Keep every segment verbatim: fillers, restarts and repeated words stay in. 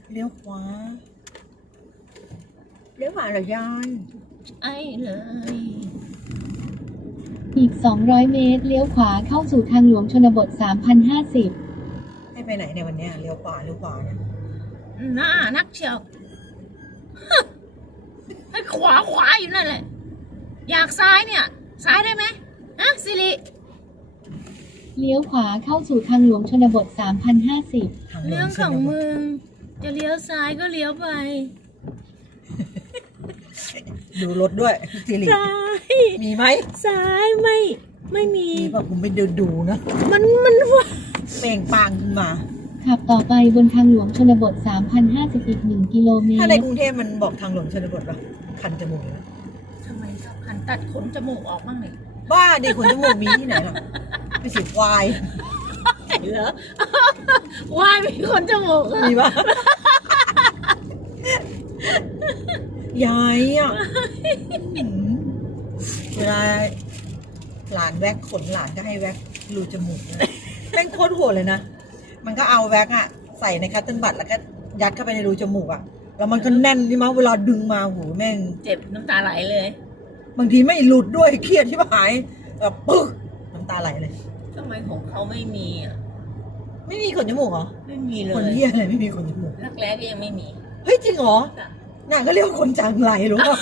เลี้ยวขวาเลี้ยวขวาเหรอยายไอ้เลยอีกสองร้อยเมตรเลี้ยวขวาเข้าสู่ทางหลวงชนบท สามพันห้าสิบให้ไปไหนในวันนี้เลี้ยวขวาเลี้ยวขวาเนี่ยหน้านักเชียวให้ขวาขวาอยู่นั่นแหละอยากซ้ายเนี่ยซ้ายได้ไหมอะสิริเลี้ยวขวาเข้าสู่ทางหลวงชนบท สามพันห้าสิบเรื่องของมึงจะเลี้ยวซ้ายก็เลี้ยวไปดูรถด้วยสิริซ้ายมีไหมซ้ายไม่ไม่มีมีป่ะผมไปเดินดูนะมันมันว่าเปล่งปลั่งขึ้นมาขับต่อไปบนทางหลวงชนบท สามพันห้าสิบ อีกหนึ่งกิโลเมตรถ้าในกรุงเทพมันบอกทางหลวงชนบทป่ะคันจมูกนะทำไมคันตัดขนจมูกออกบ้างเลยบ้าดิขนจมูกมีที่ไหนหรอไปสิวายเหรอวายมีขนจมูกมีป่ะยายอ่ะเวลาหลานแว็กขนหลานก็ให้แว็กรูจมูกนะแม่งโคตรโหดเลยนะมันก็เอาแว็กอ่ะใส่ในคัตเติ้ลบัตแล้วก็ยัดเข้าไปในรูจมูกอ่ะแล้วมันก็แน่นนี่มั้งเวลาดึงมาหูแม่งเจ็บน้ำตาไหลเลยบางทีไม่หลุดด้วยเครียดที่หายแบบปึ๊กน้ำตาไหลเลยทำไมของเขาไม่มีอ่ะไม่มีขนจมูกเหรอไม่มีเลยคนเหี้ยอะไรไม่มีขนจมูกรักแร้ก็ยังไม่มีเฮ้ยจริงเหรอน่าก็เรียกคนจังไรรู้ป่ะ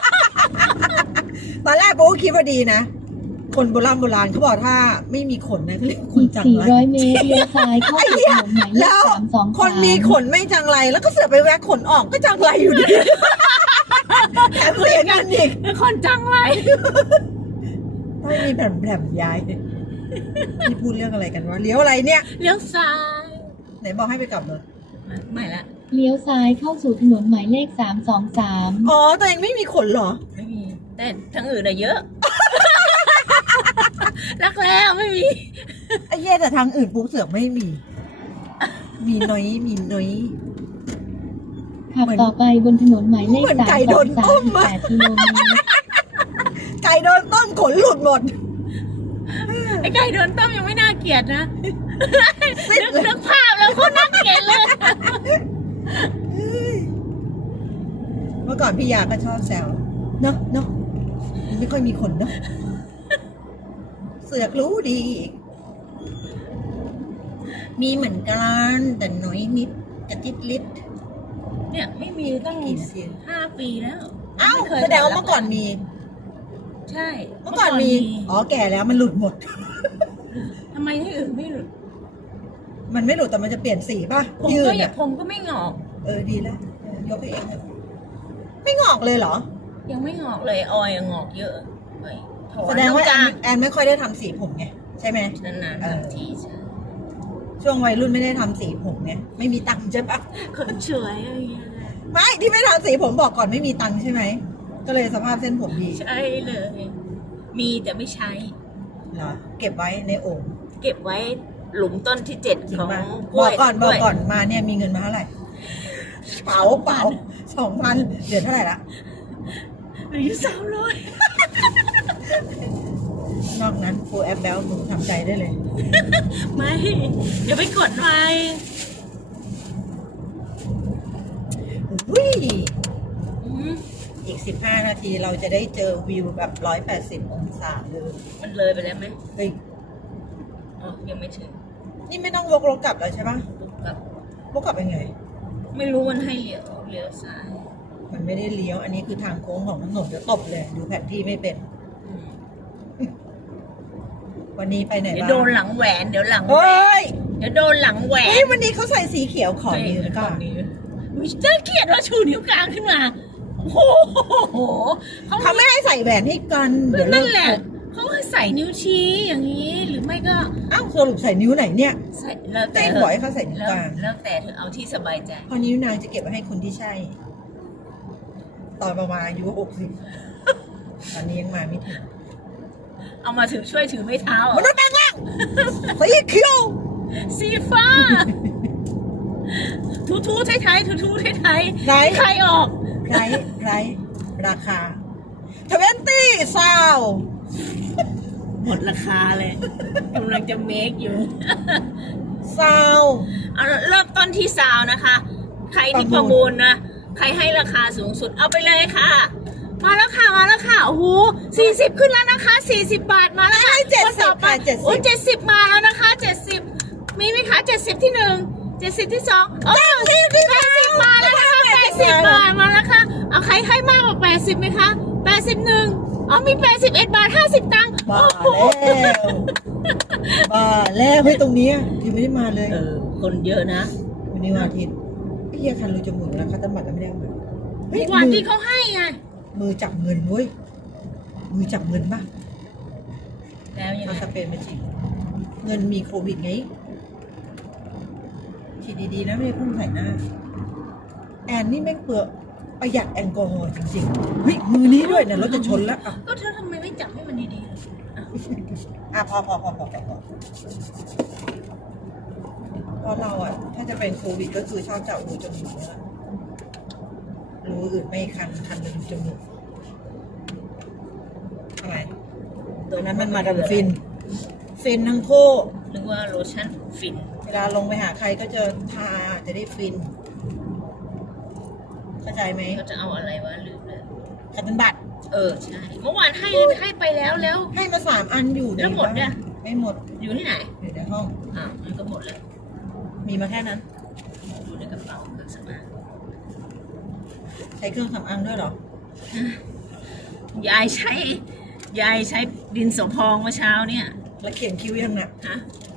ตอนแรกโบ๊คิดว่าดีนะคนโบราณโบราณเขาบอกถ้าไม่มีขนนะเขาเรียกคนจังไรสี่ร้อยเมตรเลี้ยวซ้ายเข้าสู่ถนนหมายเลขสามสองสามคนมีขนไม่จังไรแล้วก็เสือไปแวะขนออกก็จังไรอยู่ดีแถมเสียกันอีกคนจังไรไม่มีแผ่นแผ่นย้ายนี่พูดเรื่องอะไรกันวะเลี้ยวอะไรเนี่ยเลี้ยวซ้ายไหนบอกให้ไปกลับเลยไม่ละเลี้ยวซ้ายเข้าสู่ถนนหมายเลขสามสองสามอ๋อตัวเองไม่มีขนเหรอไม่มีแต่ทั้งอื่นอะเยอะรักแล้วไม่มีไอ้เย่แต่ทางอื่นปุ๊บเสือกไม่มีมีน้อยมีน้อยขับต่อไปบนถนนหมายเลขสามสองสามแปดกิโลเมตรไก่โดนต้มขนหลุดหมดไอ้ไก่โดนต้มยังไม่น่าเกลียดนะนึกนึกภาพแล้วโคตรน่าเกลียดเลยเมื่อก่อนพี่ยาก็ชอบแซวเนาะเนาะไม่ค่อยมีขนเนาะเสือกรู้ดีมีเหมือนกันแต่น้อยนิดกระติดลิดเนี่ยไม่มีตั้งห้าปีแล้วอ้าวแสดงว่าเมื่อก่อนมีใช่เมื่อก่อนมีอ๋อแก่แล้วมันหลุดหมดทำไมที่อื่นไม่หลุดมันไม่หลุดแต่มันจะเปลี่ยนสีป่ะผมก็อย่าผมก็ไม่งอกเออดีแล้วยกให้เองไม่งอกเลยเหรอยังไม่งอกเลยออยงอกเยอะแสดงว่าแอนแอนไม่ค่อยได้ทำสีผมไงใช่ไหมนานๆทำทีใช่ช่วงวัยรุ่นไม่ได้ทำสีผมไงไม่มีตังค์ใช่ปะคนสวยอะไรอย่างเงี้ยไม่ที่ไม่ทำสีผมบอกก่อนไม่มีตังค์ใช่ไหมก็เลยสภาพเส้นผมดีใช่เลยมีแต่ไม่ใช้เหรอเก็บไว้ในโอ่งเก็บไว้หลุมต้นที่เจ็ดของบอกก่อนบอกก่อนมาเนี่ยมีเงินมาเท่าไหร่เป๋าเป๋าสองพันเดือนเท่าไหร่ละเหลือสามร้อยนอกนั้นฟูแอปแบลมึงทำใจได้เลยไม่เดี๋ยวไปกดไว้อุ้ยอีกสิบห้านาทีเราจะได้เจอวิวแบบร้อยแปดสิบองศาเลยมันเลยไปแล้วไหมเฮ้ยอ๋อยังไม่ถึงนี่ไม่ต้องวกรถกลับแล้วใช่ปะกลับวกกลับยังไงไม่รู้มันให้เลี้ยวเลี้ยวซ้ายมันไม่ได้เลี้ยวอันนี้คือทางโค้งของถนนเดี๋ยวตบเลยดูแผนที่ไม่เป็นวันนี้ไปไหนบ้างเดี๋ยวโดนหลังแหวนเดี๋ยวหลังแหวนเดี๋ยวโดนหลังแหวนเฮ้ยวันนี้เขาใส่สีเขียวขอนิ้วก่อนวิเตอร์เกียดว่าชูนิ้วกลางขึ้นมาโอ้โหเขาไม่ให้ใส่แหวนให้กันเดี๋ยวนั่นแหละเขาให้ใส่นิ้วชี้อย่างนี้หรือไม่ก็อ้าวสรุปใส่นิ้วไหนเนี่ยใส่แล้วแต่บอกให้เขาใส่นิ้วกลางแล้วแต่เธอเอาที่สบายใจพอนิ้วนางจะเก็บไว้ให้คนที่ใช่ตอนประมาณอายุหกสิบตอนนี้ยังมาไม่ถึงเอามาถือช่วยถือไม่เท้ามันต้องแปลงร่างสีเขียวสีฟ้าทูทูไทยไทยทูทูไทยไทยใครออกไรไรราคาทเวนตี้ซาวหมดราคาเลยกำลังจะเมคอยู่ซาวเอาเริ่มต้นที่ซาวนะคะใครที่ประมูลนะใครให้ราคาสูงสุดเอาไปเลยค่ะ มาแล้วค่ะมาแล้วค่ะโอ้โหสี่สิบขึ้นแล้วนะคะสี่สิบบาทมาแล้วค่ะเจ็ดคนสิต่บอไปค่ะเจ็ดโอ้สิบเจ็ดสิบมาแล้วนะคะเจ็ดสิบมีไหมคะเจ็ดสิบที่หนึ่งเจ็ดสิบที่สองโอ้แปดสิบมาแล้วนะคะแปดสิบบาทมาแล้วค่ะเอาใครให้มากกว่าแปดสิบไหมคะแปดสิบหนึ่งอ๋อมีแปดสิบเอ็ดบาทห้าสิบตังค์บ้าโอ้โหแล้วบ้าแล้วเฮ้ยตรงเนี้ยยังไม่ได้มาเลยเออคนเยอะนะวันนี้วันอาทิตย์พี่ยาคันรูจมูกนะคัตเตอร์บัตรไม่ได้เอามาเฮ้ยวันมือที่เขาให้ไงมือจับเงินเว้ยมือจับเงินป่ะแล้วยังเอาไงสเปรย์มาฉีดเงินมีโควิดไงฉีดดีๆนะไม่ได้พุ่งใส่หน้า แอนนี่แม่งเปลือกประหยัดแอลกอฮอล์จริงๆเฮ้ยมือนี้ด้วยเนี่ยรถจะชนแล้วอ่ะก็เธอทำไมไม่จับให้มันดีๆล่ะอ่ะพอพอพอพอพอพอเพราะเราอ่ะ ถ้าจะเป็นโควิดก็คือชอบจับรูจมูกเนี่ยรูอื่นไม่คันคันเป็นรูจมูกทำไมตัวนั้นมันมาดามฟิน ฟินทั้งคู่นึกว่าโลชั่นฟินเวลาลงไปหาใครก็จะทาจะได้ฟิน เข้าใจไหมเขาจะเอาอะไรวะลืมเลยคัตเตอร์บัตรเออใช่ เมื่อวานให้ให้ไปแล้วแล้วให้มาสามอันอยู่ในแล้วหมดเนี่ยไม่หมดอยู่ที่ไหนอยู่ในห้องอ่าวมันก็หมดเลยมีมาแค่นั้นอยู่ในกระเป๋าเครื่องสำอางใช้เครื่องสำอางด้วยเหรอยายใช้ยายใช้ดินสอพองเมื่อเช้าเนี่ยแล้วเขียนคิ้วยังน่ะฮะ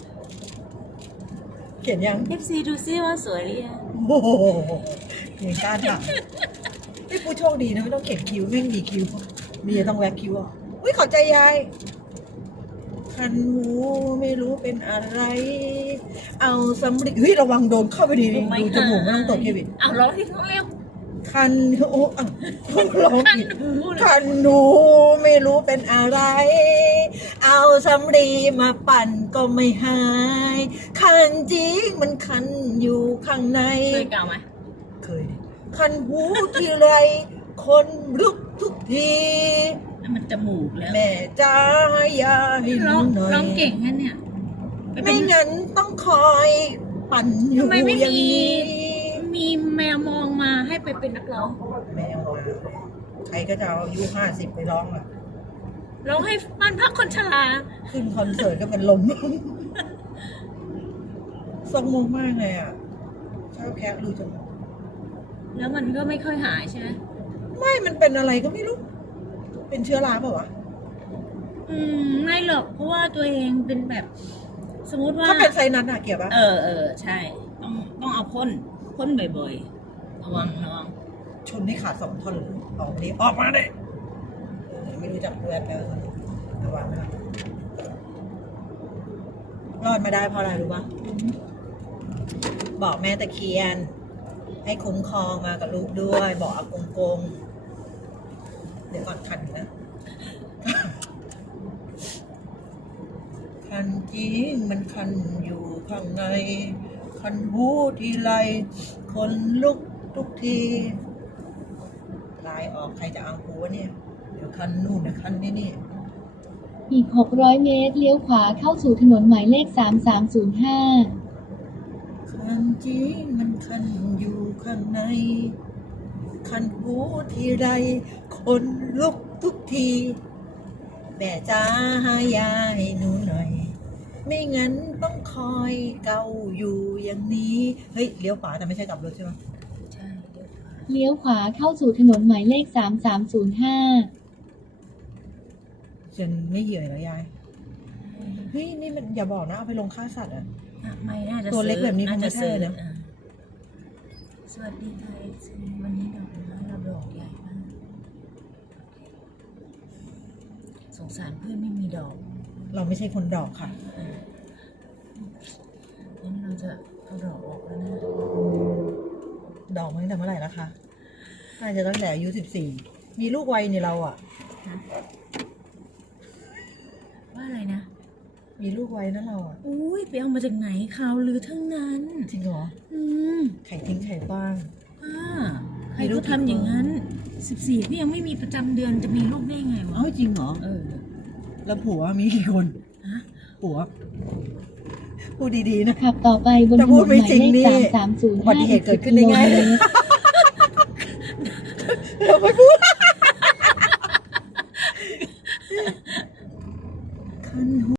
เขียนยังเอฟซีดูซิว่าสวยหรือยังโอ้โหเขียนกล้าถามไอ้ผู้โชคดีนะไม่ต้องเขียนคิ้วไม่มีคิ้ว มีแต่ต้องแวกคิ้วอ่ะอุ้ยขอใจยาย คันหูไม่รู้เป็นอะไร เอาสำลีเฮ้ยระวังโดนเข้าไปดีดูจมูกไม่ต้องตกเควินอ้าวร้องที่เขาเร็วคันหูอ่ะร้องคันผิดหูเลยคันหูไม่รู้เป็นอะไร เอาสำลีมาปั่นก็ไม่หาย คันจริงมันคันอยู่ข้างในช่วยกล่าวไหมเคยดิคันหูทีไรคนลุกทุกทีนั่นมันจมูกแล้วแม่จ้าอย่าให้หร้นูองหน่อยร้องเก่งแค่เนี่ยไปเป็ไม่นงั้นต้องคอยปั่นอยู่ทำไมไม่อย่างมีนี้มีแมวมองมาให้ไปเป็นนักร้องแมวมาใครก็จะเอาอายุห้าสิบไปร้องอ่ะร้องให้บ้านพักคนชราขึ้นคอนเสิร์ตก็เป็นลม ทรงมุกมากเลยอ่ะ ชอบแคะดูจมูกแล้วมันก็ไม่ค่อยหายใช่ไหมไม่มันเป็นอะไรก็ไม่รู้ เป็นเชื้อราเปล่าวะอืมไม่หรอกเพราะว่าตัวเองเป็นแบบ สมมติว่าถ้าเป็นไซนัสอะเกี่ยวปะเออเออใช่ ต้องต้องเอาพ่นพ่นบ่อยๆระวังระวังชนให้ขาดสองท่อนเลยออกมาดิออกมาดิเออไม่รู้จักเพื่อนแล้วระวังนะรอดมาได้เพราะอะไรรู้ปะบอกแม่ตะเคียน ให้คุ้มครองมากับลูกด้วย บอกอากงกง เดี๋ยวก่อนคันนะ คันจริงมันคันอยู่ข้างใน คันหูทีไรคนลุกทุกทีลายออกใครจะเอาหูวะเนี่ย เดี๋ยวคันนู่นนะคันนี้นี่อีก หกร้อย เมตร เลี้ยวขวาเข้าสู่ถนนหมายเลข สามสามศูนย์ห้าคันจริงมันคันอยู่ข้างใน คันหูทีไรคนลุกทุกที แม่จ้าหายาให้หนูหน่อย ไม่งั้นต้องคอยเกาอยู่อย่างนี้ เฮ้ยเลี้ยวขวาแต่ไม่ใช่กลับรถใช่ไหมใช่เลี้ยวขวาเข้าสู่ถนนหมายเลข สามสามศูนย์ห้าจนไม่เหี่ยวแล้วยาย เฮ้ยนี่มันอย่าบอกนะเอาไปลงฆ่าสัตว์อ่ะอ่ะไม่น่าจะตัวเล็กแบบนี้คงไม่าจะใช่นะอ่ะสวัสดีค่ะวันนี้ดอกไม้เราดอกใหญ่มากสงสารเพื่อนไม่มีดอกเราไม่ใช่คนดอกค่ะงั้นเราจะเอาดอกออกแล้วนะดอกมาตั้งแต่เมื่อไหร่แล้วคะน่าจะตั้งแต่อายุสิบสี่ มีลูกวัยในเราอ่ะว่าอะไรนะมีลูกวัยนะเราอ่ะอุ้ยไปเอามาจากไหนข่าวลือทั้งนั้นจริงเหรออืมไข่ทิ้งไข่ฟ้างอ่าใครมีลูก็กทำอย่างนั้นสิบสี่พี่ยังไม่มีประจำเดือนจะมีลูกได้ไงวะเอ้าจริงเหรอเออแล้วผัวมีกี่คนฮะผัวพูดดีๆนะขับต่อไปบนถแต่นพูดนหไม่มายจริงเลนี่ขสามสามศูนย์อุบัห้าติเหอีตุกเกิสิดบขึ้กินโลได้ง่ายเมเลยตรเราไม่พูดคันหู